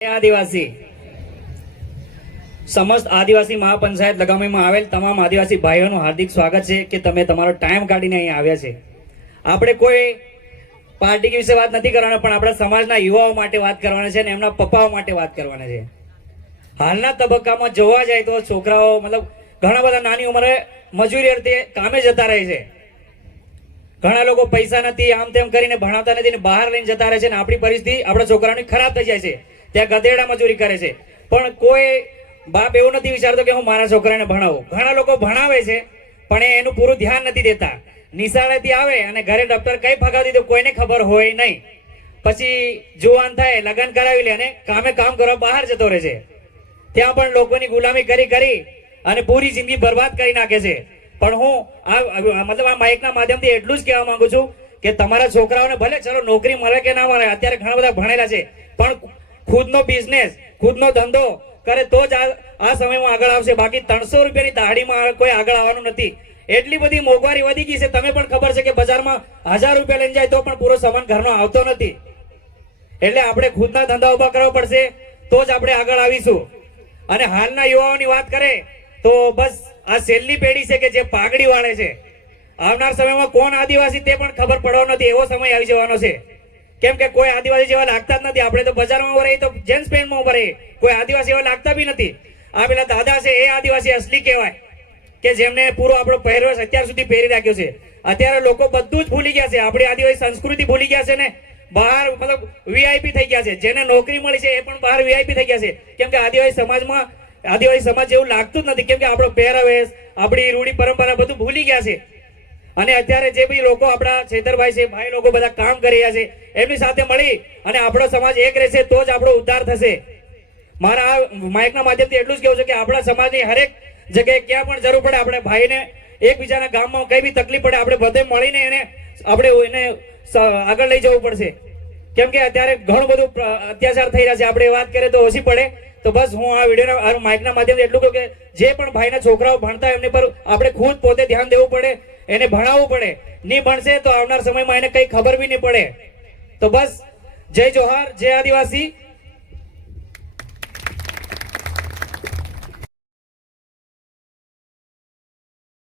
આદિવાસી સમસ્ત આદિવાસી મહાપંચાયત લગામીમાં આવેલ તમામ આદિવાસી ભાઈઓનું હાર્દિક સ્વાગત છે કે તમે તમારો ટાઈમ કાઢીને અહીં આવ્યા છે. આપણે કોઈ પાર્ટી વિશે વાત નથી કરવાના, પણ આપણા સમાજના યુવાઓ માટે વાત કરવાના છે અને એમના પપ્પાઓ માટે વાત કરવાના છે. હાલના તબક્કામાં જોવા જાય તો છોકરાઓ મતલબ ઘણા બધા નાની ઉંમરે મજૂરી અર્થે કામે જતા રહે છે. ઘણા લોકો પૈસા નથી આમ તેમ કરીને ભણાવતા નથી ને બહાર લઈને જતા રહે છે ને આપણી પરિસ્થિતિ આપણા છોકરાઓની ખરાબ થઈ જાય છે. ત્યાં ગધેડા મજૂરી કરે છે, પણ કોઈ બાપ એવું નથી વિચારતો કે હું મારા છોકરાને ભણાવું. ઘણા લોકો ભણાવે છે પણ એનું પૂરું ધ્યાન નથી દેતા. નિશાળેથી આવે અને ઘરે ડોક્ટર કઈ ફગાવી દીધું કોઈને ખબર હોય નહીં. પછી જુવાન થાય, લગ્ન કરાવી લે અને કામે કામ કરવા બહાર જતો રહે છે. ત્યાં પણ લોકોની ગુલામી કરી કરી અને પૂરી જિંદગી બરબાદ કરી નાખે છે. પણ હું મતલબ આ માઇકના માધ્યમથી એટલું જ કહેવા માંગુ છું કે તમારા છોકરાઓને ભલે ચલો નોકરી મળે કે ના મળે, અત્યારે ઘણા બધા ભણેલા છે, પણ ખુદનો બિઝનેસ, ખુદનો ધંધો કરે તો જ આ સમયમાં આગળ આવશે. બાકી 300 રૂપિયાની દાઢીમાં કોઈ આગળ આવવાનું નથી. એટલી બધી મોંઘવારી વધી ગઈ છે, તમે પણ ખબર છે કે બજારમાં 1000 રૂપિયા લઈને જાય તો પણ પૂરો સામાન ઘરનો આવતો નથી. એટલે આપણે ખુદના ધંધા ઉભા કરવા પડશે તો જ આપણે આગળ આવીશું. અને હાલના યુવાઓની વાત કરે તો બસ આ છેલ્લી પેઢી છે કે જે પાઘડી વાળે છે. આવનાર સમયમાં કોણ આદિવાસી તે પણ ખબર પડવાનો નથી, એવો સમય આવી જવાનો છે. કેમ કે કોઈ આદિવાસી જેવા લાગતા જ નથી. આપણે તો બજારમાં ઉભા રહીએ તો જેન્ટ્સ પેન્ટમાં ઉભા રહીએ, કોઈ આદિવાસી એવા લાગતા બી નથી. આ પેલા દાદા છે એ આદિવાસી અસલી કહેવાય કે જેમને પૂરો આપણો પહેરવેશ અત્યાર સુધી પહેરી રાખ્યો છે. અત્યારે લોકો બધું જ ભૂલી ગયા છે, આપણી આદિવાસી સંસ્કૃતિ ભૂલી ગયા છે ને બહાર મતલબ વીઆઈપી થઈ ગયા છે. જેને નોકરી મળી છે એ પણ બહાર વીઆઈપી થઈ ગયા છે. કેમ કે આદિવાસી સમાજ જેવું લાગતું જ નથી. કેમ કે આપણો પહેરવેશ, આપણી રૂઢી પરંપરા બધું ભૂલી ગયા છે. અને અત્યારે જે બી લોકો આપણા છેતરભાઈ છે, ભાઈ લોકો બધા કામ કરી રહ્યા છે, એમની સાથે મળી અને આપણો સમાજ એક રહેશે તો જ આપણો ઉદ્ધાર થશે. મારા આ માઇકના માધ્યમથી એટલું જ કહેવું છે કે આપણા સમાજની હરેક જગ્યાએ ક્યાં પણ જરૂર પડે આપણે ભાઈને એકબીજાના ગામમાં કઈ બી તકલીફ પડે આપણે બધે મળીને એને આગળ લઈ જવું પડશે. કેમ કે અત્યારે ઘણું બધું અત્યાચાર થઈ રહ્યા છે. આપણે વાત કરીએ તો ઓછી પડે. તો બસ હું આ વિડીયોના માઇકના માધ્યમથી એટલું કહું કે જે પણ ભાઈના છોકરાઓ ભણતા એમની પર આપણે ખુદ પોતે ધ્યાન દેવું પડે, એને ભણાવવું પડે. નહીં ભણશે તો આવનાર સમયમાં એને કઈ ખબર બી નહીં પડે. તો બસ જય જોહાર, જય આદિવાસી.